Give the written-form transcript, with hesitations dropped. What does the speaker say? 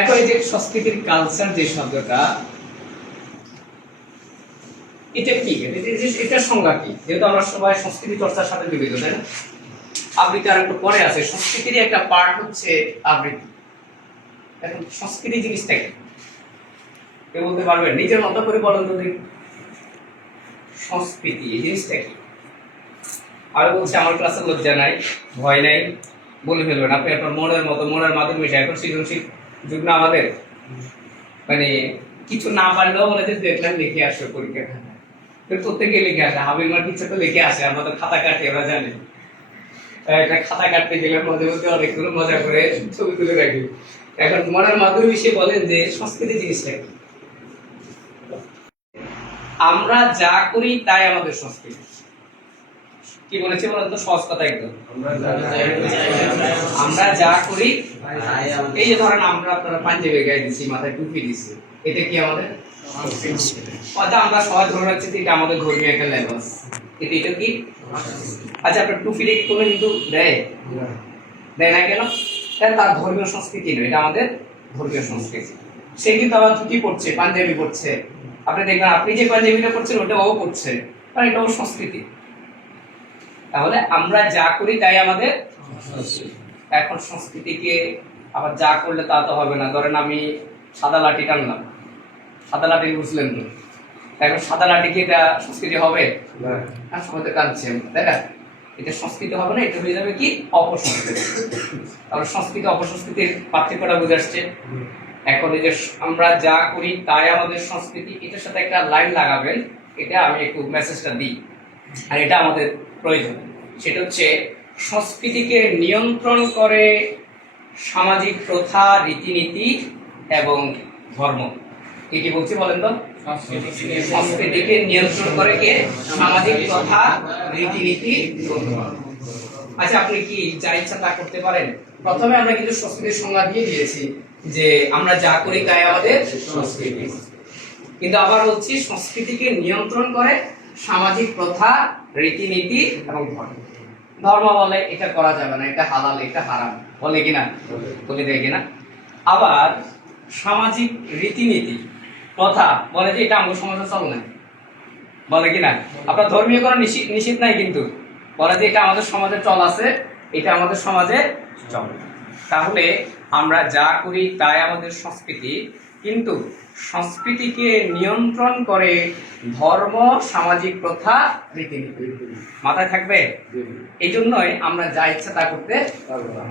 এখন এই যে সংস্কৃতির কালচার যে শব্দটা এটা কি, এটার সংজ্ঞা কি? যেহেতু আমরা সবাই সংস্কৃতি চর্চার সাথে জড়িত, তাই না? আবৃত্তি আর একটু পরে আছে, সংস্কৃতির একটা পার্ট হচ্ছে আবৃত্তি। এখন সংস্কৃতি জিনিসটা কি কেউ বলতে পারবেন? নিজের মতো করে বলেন তো দেখি, সংস্কৃতি এই জিনিসটা কি? আর বলছে আমার ক্লাসে লজ্জা নাই, ভয় নাই, বলে ফেলবেন আপনি আপনার মনের মতো, মনের মাধ্যমে মিশে। এখন সৃজনশীল যুগ না আমাদের, মানে কিছু না পারলেও বলে যে দেখলাম লিখে আসো পরীক্ষা খাতা, প্রত্যেকে লিখে আসে। হাবিলমার কিছু তো লিখে আসে, আমরা তো খাতা কাটি, ওরা জানে। একটা খাতা কাটতে গেলে মধ্যে মধ্যে অনেকগুলো মজা করে ছবি তুলে রাখি। এখন মনের মাধ্যমে মিশে বলেন যে সংস্কৃতি জিনিসটা কি? আমরা যা করি তাই আমাদের সংস্কৃতি। কি বলেছে বলেন তো, সহজ কথা একদম। আমরা যা করি, এই যে ধরেন আমরা আপনারা পাঞ্জাবি গায়ে দিচ্ছি, মাথায় টুপি দিচ্ছি, এটা কি আমাদের? কথা আমরা সবাই ধরে রাখছি এটা আমাদের ধর্মীয় একটা লেবাস, এটা কি? আচ্ছা, আপনার টুপিটা কি কোনো হিন্দু দেয়? দেয় না কেন? তার ধর্মীয় সংস্কৃতি নয়, এটা আমাদের ধর্মীয় সংস্কৃতি। সে কিন্তু আবার টুপি পড়ছে, পাঞ্জাবি পড়ছে, আপনি দেখবেন আপনি যে পাঞ্জাবিটা পড়ছেন ওটা ও পড়ছে, কারণ এটা ওর সংস্কৃতি। তাহলে আমরা যা করি তাই আমাদের সংস্কৃতি। এখন সংস্কৃতিকে আবার যা করলে তা তো হবে না। ধরেন আমি সাদা লাঠি টানলাম, সাদা লাঠি বুঝলেন তো, এখন সাদা লাঠি কি এটা সংস্কৃতি হবে? না, সবাই তো কাঁদছে, তাই না? এটা সংস্কৃতি হবে না, এটা হয়ে যাবে কি? অপসংস্কৃতি। তাহলে সংস্কৃতি অপসংস্কৃতির পার্থক্যটা বুঝে আসছে। এখন এই যে আমরা যা করি তাই আমাদের সংস্কৃতি, এটার সাথে একটা লাইন লাগাবেন, এটা আমি একটু মেসেজটা দিই, আর এটা আমাদের প্রয়োজন। সেটা হচ্ছে সংস্কৃতিকে নিয়ন্ত্রণ করে সামাজিক প্রথা, রীতিনীতি এবং ধর্ম। কি কি বলছি বলেন তো? সংস্কৃতিকে নিয়ন্ত্রণ করে কে? সামাজিক প্রথা, রীতিনীতি, ধর্ম। আচ্ছা, আপনি কি যা ইচ্ছা তা করতে পারেন? প্রথমে আমরা কিন্তু সংস্কৃতির সংজ্ঞা দিয়ে দিয়েছি যে আমরা যা করি তাই আমাদের সংস্কৃতি, কিন্তু আবার বলছি সংস্কৃতিকে নিয়ন্ত্রণ করে সামাজিক প্রথা, রীতিনীতি এবং ধর্ম। ধর্ম বলে এটা করা যাবে না, এটা হালাল, এটা হারাম, বলে কিনা? বলে দেয় কিনা? আবার সামাজিক রীতিনীতি, প্রথা বলে যে এটা আমাদের সমাজে চলে না, বলে কিনা? আপনার ধর্মীয় কোনো নিষিদ্ধ নাই, কিন্তু বলে যে এটা আমাদের সমাজে চল আছে, এটা আমাদের সমাজে চলে। তাহলে আমরা যা করি তাই আমাদের সংস্কৃতি, কিন্তু সংস্কৃতিকে নিয়ন্ত্রণ করে ধর্ম, সামাজিক প্রথা, রীতিনীতি। মাথায় থাকবে? এই জন্যই আমরা যা ইচ্ছা তা করতে পারবো না।